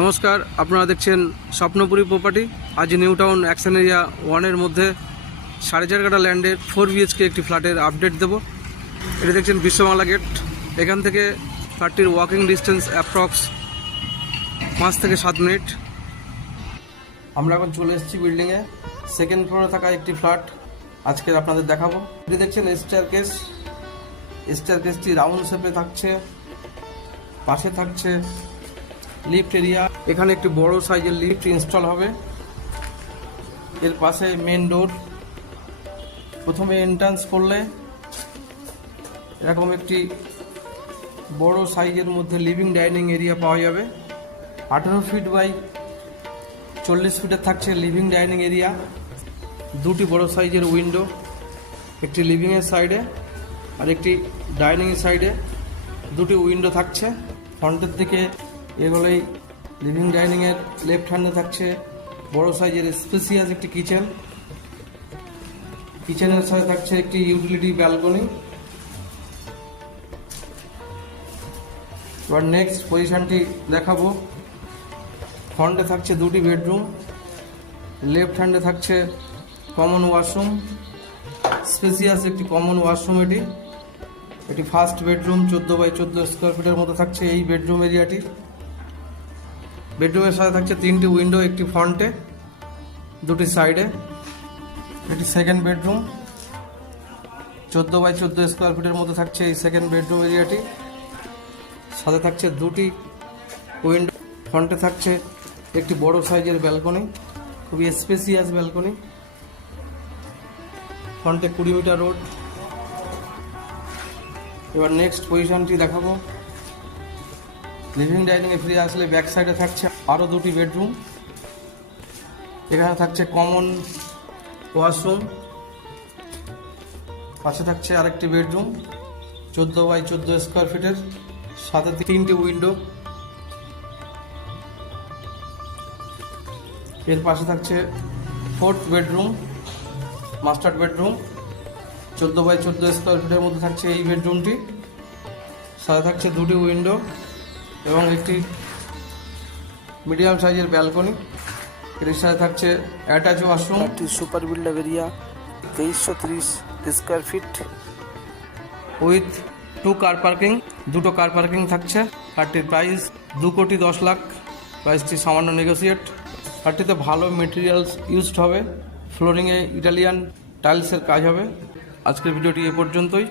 নমস্কার, আপনারা দেখছেন স্বপ্নপুরী প্রপার্টি। আজ নিউ টাউন অ্যাকশন এরিয়া 1-এর মধ্যে 4.5 কাঠা ল্যান্ডের 4 BHK একটি ফ্ল্যাটের আপডেট দেব। এটা দেখছেন বিশ্ববাংলা গেট। এখান থেকে ফ্ল্যাটটির ওয়াকিং ডিস্টেন্স অ্যাপ্রক্স 5 থেকে 7 মিনিট। আমরা এখন চলে এসেছি বিল্ডিংয়ে। সেকেন্ড ফ্লোরে থাকা একটি ফ্ল্যাট আজকে আপনাদের দেখাবো। এটি দেখছেন স্টেয়ারকেসটি রাউন্ড শেপে থাকছে। পাশে থাকছে লিফট এরিয়া। এখানে একটি বড় সাইজের লিফট ইনস্টল হবে। এর পাশে মেন ডোর। প্রথমে এন্ট্রান্স করলে এরকম একটি বড় সাইজের মধ্যে লিভিং ডাইনিং এরিয়া পাওয়া যাবে। 18 ফিট বাই 40 ফিটের থাকছে লিভিং ডাইনিং এরিয়া। দুটি বড় সাইজের উইন্ডো, একটি লিভিংয়ের সাইডে আর একটি ডাইনিংয়ের সাইডে দুটি উইন্ডো থাকছে। ফ্রন্টের দিকে এগুলোই লিভিং ডাইনিংয়ের লেফট হ্যান্ডে থাকছে বড় সাইজের স্পেসিয়াস একটি কিচেনের সাথে থাকছে একটি ইউটিলিটি ব্যালকনি। এবার নেক্সট পজিশনটি দেখাবো। ফ্রন্টে থাকছে দুটি বেডরুম, লেফট হ্যান্ডে থাকছে কমন ওয়াশরুম, স্পেসিয়াস একটি কমন ওয়াশরুম। এটি ফার্স্ট বেডরুম। 14 বাই 14 স্কোয়ার ফিটের মতো থাকছে এই বেডরুম এরিয়াটি। বেডরুমের সাথে থাকছে 3টি উইন্ডো, একটি ফ্রন্টে দুটি সাইডে। এটি সেকেন্ড বেডরুম। 14 বাই 14 স্কোয়ার ফিটের মতো থাকছে এই সেকেন্ড বেডরুম এরিয়াটি। সাথে থাকছে দুটি উইন্ডো। ফ্রন্টে থাকছে একটি বড় সাইজের ব্যালকনি, খুবই স্পেসিয়াস ব্যালকনি। ফ্রন্টে 20 মিটার রোড। এবার নেক্সট পজিশনটি দেখাবো। লিভিং ডাইনিংয়ে ফিরে আসলে ব্যাক সাইডে থাকছে আরও দুটি বেডরুম। এখানে থাকছে কমন ওয়াশরুম, পাশে থাকছে আরেকটি বেডরুম 14 বাই 14 স্কোয়ার ফিটের, সাথে 3টি উইন্ডো। এর পাশে থাকছে fourth bedroom, master bedroom. 14 by 14 square ফিটের মধ্যে থাকছে এই বেডরুমটি। সাথে থাকছে দুটি উইন্ডো এবং একটি মিডিয়াম সাইজের ব্যালকনি। এর সাথে থাকছে অ্যাটাচ ওয়াশরুম। একটি super builder area 2330 square feet with 2 car parking. দুটো কার পার্কিং থাকছে। ফ্ল্যাটটির প্রাইস 2,10,00,000। প্রাইসটি সামান্য নেগোসিয়েট। ফ্ল্যাটটিতে ভালো মেটেরিয়ালস ইউজড হবে। ফ্লোরিংয়ে ইটালিয়ান টাইলসের কাজ হবে। আজকের ভিডিওটি এ পর্যন্তই।